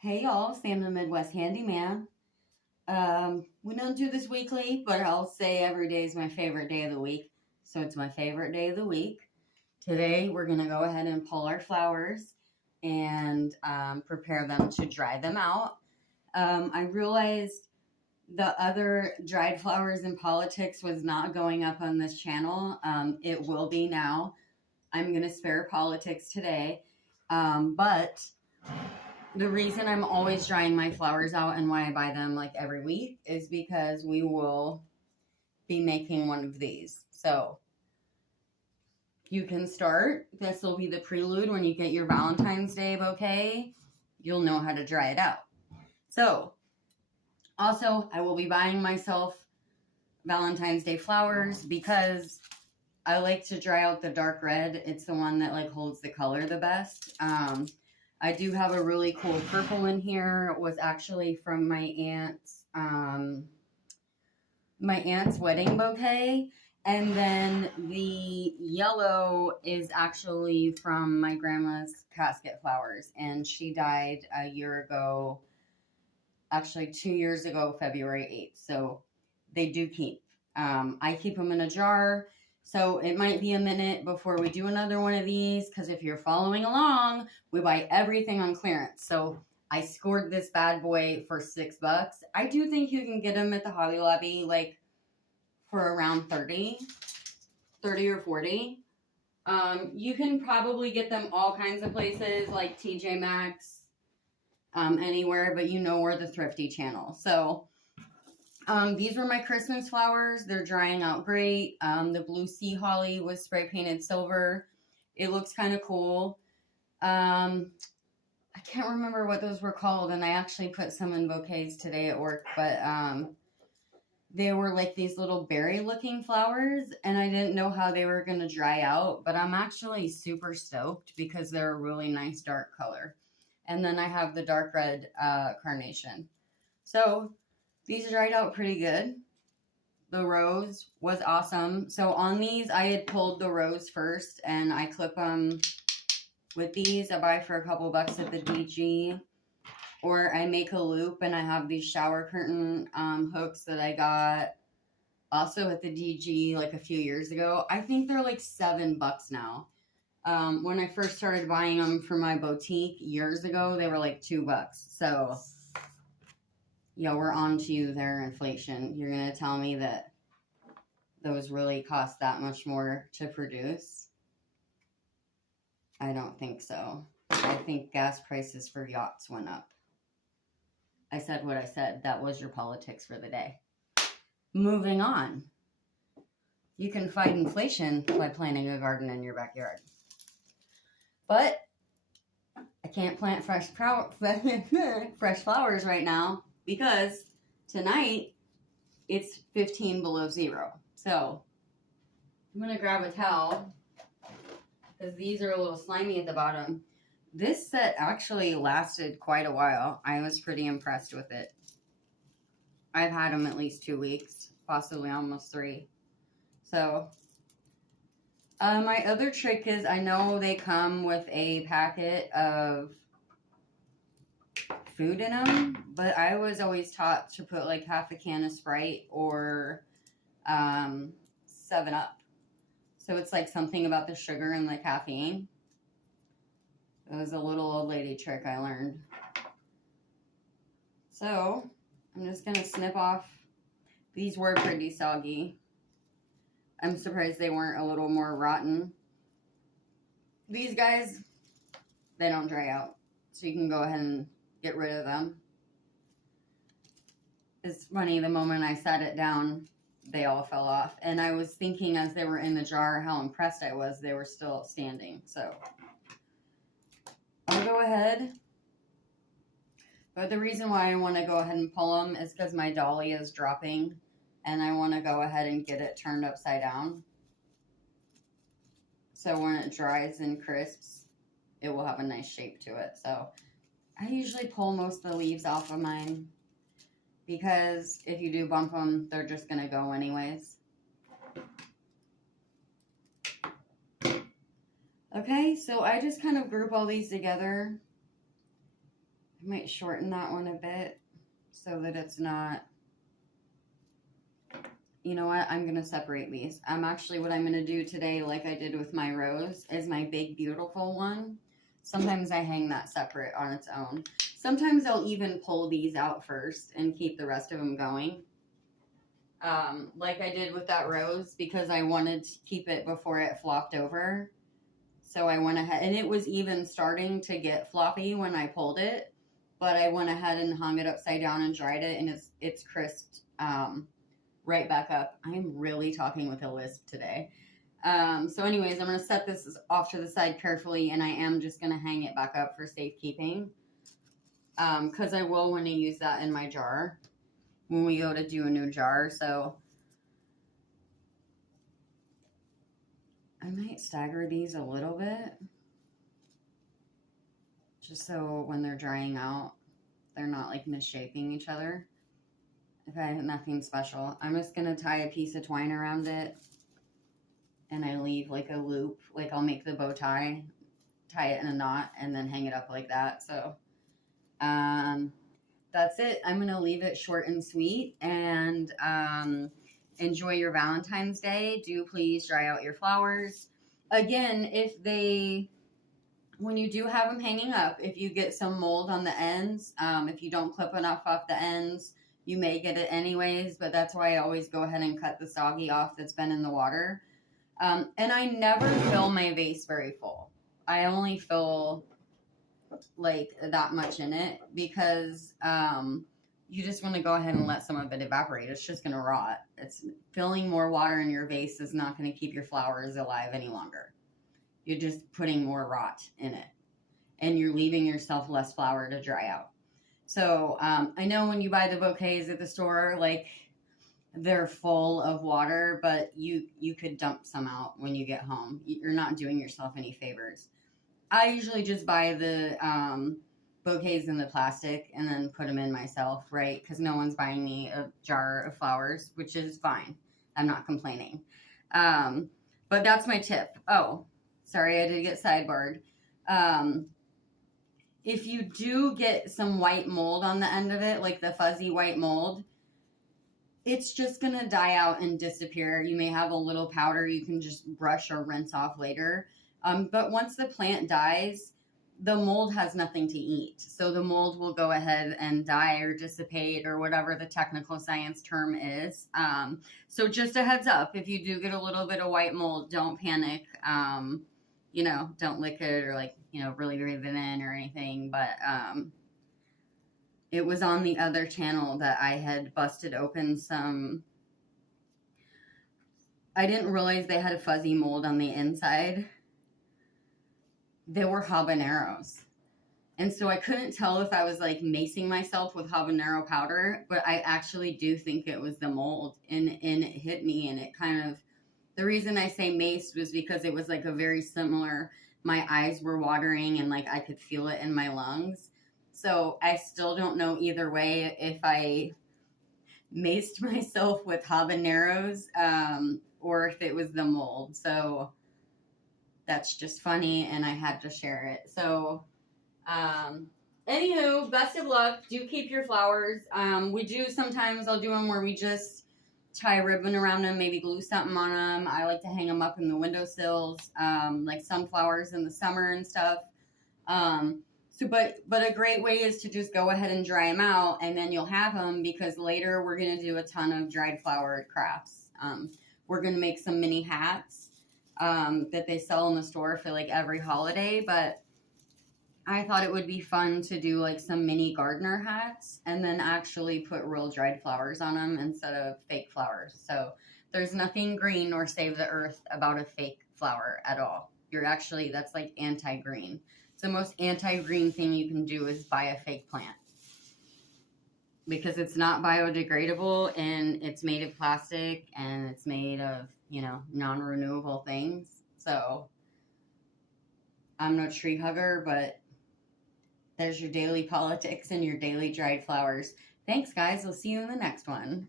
Hey y'all, Sam the Midwest Handyman. We don't do this weekly, but I'll say every day is my favorite day of the week. So it's my favorite day of the week. Today we're going to go ahead and pull our flowers and prepare them to dry them out. I realized the other dried flowers in politics was not going up on this channel. It will be now. I'm going to spare politics today. But the reason I'm always drying my flowers out and why I buy them like every week is because we will be making one of these. So you can start. This will be the prelude when you get your Valentine's Day bouquet. You'll know how to dry it out. So also, I will be buying myself Valentine's Day flowers because I like to dry out the dark red. It's the one that like holds the color the best. I do have a really cool purple in here. It was actually from my aunt's wedding bouquet. And then the yellow is actually from my grandma's casket flowers. And she died a year ago, actually 2 years ago, February 8th. So they do keep. I keep them in a jar. So it might be a minute before we do another one of these, because if you're following along, we buy everything on clearance. So I scored this bad boy for $6. I do think you can get them at the Hobby Lobby like for around 30 or 40. You can probably get them all kinds of places like TJ Maxx, anywhere, but you know we're the thrifty channel. So these were my Christmas flowers. They're drying out great. The blue sea holly was spray painted silver. It looks kind of cool. I can't remember what those were called, and I actually put some in bouquets today at work, but they were like these little berry looking flowers, and I didn't know how they were going to dry out, but I'm actually super stoked because they're a really nice dark color. And then I have the dark red carnation. So these dried out pretty good. The rose was awesome. So on these, I had pulled the rose first, and I clip them with these. I buy for a couple bucks at the DG. Or I make a loop, and I have these shower curtain hooks that I got also at the DG like a few years ago. I think they're like $7 now. When I first started buying them for my boutique years ago, they were like $2. So yeah, we're on to you there, inflation. You're going to tell me that those really cost that much more to produce? I don't think so. I think gas prices for yachts went up. I said what I said. That was your politics for the day. Moving on. You can fight inflation by planting a garden in your backyard. But I can't plant fresh flowers right now, because tonight it's 15 below zero. So I'm going to grab a towel because these are a little slimy at the bottom. This set actually lasted quite a while. I was pretty impressed with it. I've had them at least 2 weeks, possibly almost 3. So my other trick is, I know they come with a packet of food in them, but I was always taught to put like half a can of Sprite or 7-Up. So it's like something about the sugar and the caffeine. It was a little old lady trick I learned. So I'm just going to snip off. These were pretty soggy. I'm surprised they weren't a little more rotten. These guys, they don't dry out. So you can go ahead and get rid of them. It's funny, the moment I sat it down, they all fell off. And I was thinking as they were in the jar how impressed I was they were still standing. So I'll go ahead. But the reason why I want to go ahead and pull them is because my Dahlia is dropping. And I want to go ahead and get it turned upside down. So when it dries and crisps, it will have a nice shape to it. So I usually pull most of the leaves off of mine, because if you do bump them, they're just going to go anyways. Okay, so I just kind of group all these together. I might shorten that one a bit so that it's not, you know what, I'm going to separate these. Actually, what I'm going to do today, like I did with my rose, is my big, beautiful one. Sometimes I hang that separate on its own. Sometimes I'll even pull these out first and keep the rest of them going. Like I did with that rose, because I wanted to keep it before it flopped over. So I went ahead, and it was even starting to get floppy when I pulled it, but I went ahead and hung it upside down and dried it, and it's crisped right back up. I am really talking with a lisp today. So anyways, I'm going to set this off to the side carefully, and I am just going to hang it back up for safekeeping, because I will want to use that in my jar when we go to do a new jar. So I might stagger these a little bit, just so when they're drying out, they're not like misshaping each other. Okay, nothing special. I'm just going to tie a piece of twine around it, and I leave like a loop. Like I'll make the bow tie, tie it in a knot, and then hang it up like that. So that's it. I'm going to leave it short and sweet, and enjoy your Valentine's Day. Do please dry out your flowers. Again, when you do have them hanging up, if you get some mold on the ends, if you don't clip enough off the ends, you may get it anyways, but that's why I always go ahead and cut the soggy off that's been in the water. And I never fill my vase very full. I only fill like that much in it, because you just want to go ahead and let some of it evaporate. It's just going to rot. It's filling more water in your vase is not going to keep your flowers alive any longer. You're just putting more rot in it, and you're leaving yourself less flower to dry out. So I know when you buy the bouquets at the store, like they're full of water, but you could dump some out when you get home. You're not doing yourself any favors. I usually just buy the bouquets in the plastic and then put them in myself, right? Because no one's buying me a jar of flowers, which is fine. I'm not complaining. But that's my tip. Oh, sorry, I did get sidebarred. If you do get some white mold on the end of it, like the fuzzy white mold, it's just going to die out and disappear. You may have a little powder you can just brush or rinse off later. But once the plant dies, the mold has nothing to eat. So the mold will go ahead and die or dissipate, or whatever the technical science term is. So just a heads up, if you do get a little bit of white mold, don't panic. You know, don't lick it or like, you know, really breathe it in or anything. But it was on the other channel that I had busted open some. I didn't realize they had a fuzzy mold on the inside. They were habaneros. And so I couldn't tell if I was like macing myself with habanero powder, but I actually do think it was the mold, and it hit me, and it kind of, the reason I say maced was because it was like a very similar, my eyes were watering and like I could feel it in my lungs. So I still don't know either way if I maced myself with habaneros or if it was the mold. So that's just funny, and I had to share it. So anywho, best of luck. Do keep your flowers. We do sometimes, I'll do them where we just tie a ribbon around them, maybe glue something on them. I like to hang them up in the windowsills, like sunflowers in the summer and stuff. But a great way is to just go ahead and dry them out, and then you'll have them, because later we're going to do a ton of dried flower crafts. We're going to make some mini hats that they sell in the store for like every holiday, but I thought it would be fun to do like some mini gardener hats and then actually put real dried flowers on them instead of fake flowers. So there's nothing green or save the earth about a fake flower at all. That's like anti-green. So the most anti-green thing you can do is buy a fake plant, because it's not biodegradable, and it's made of plastic, and it's made of, you know, non-renewable things. So I'm no tree hugger, but there's your daily politics and your daily dried flowers. Thanks, guys. We'll see you in the next one.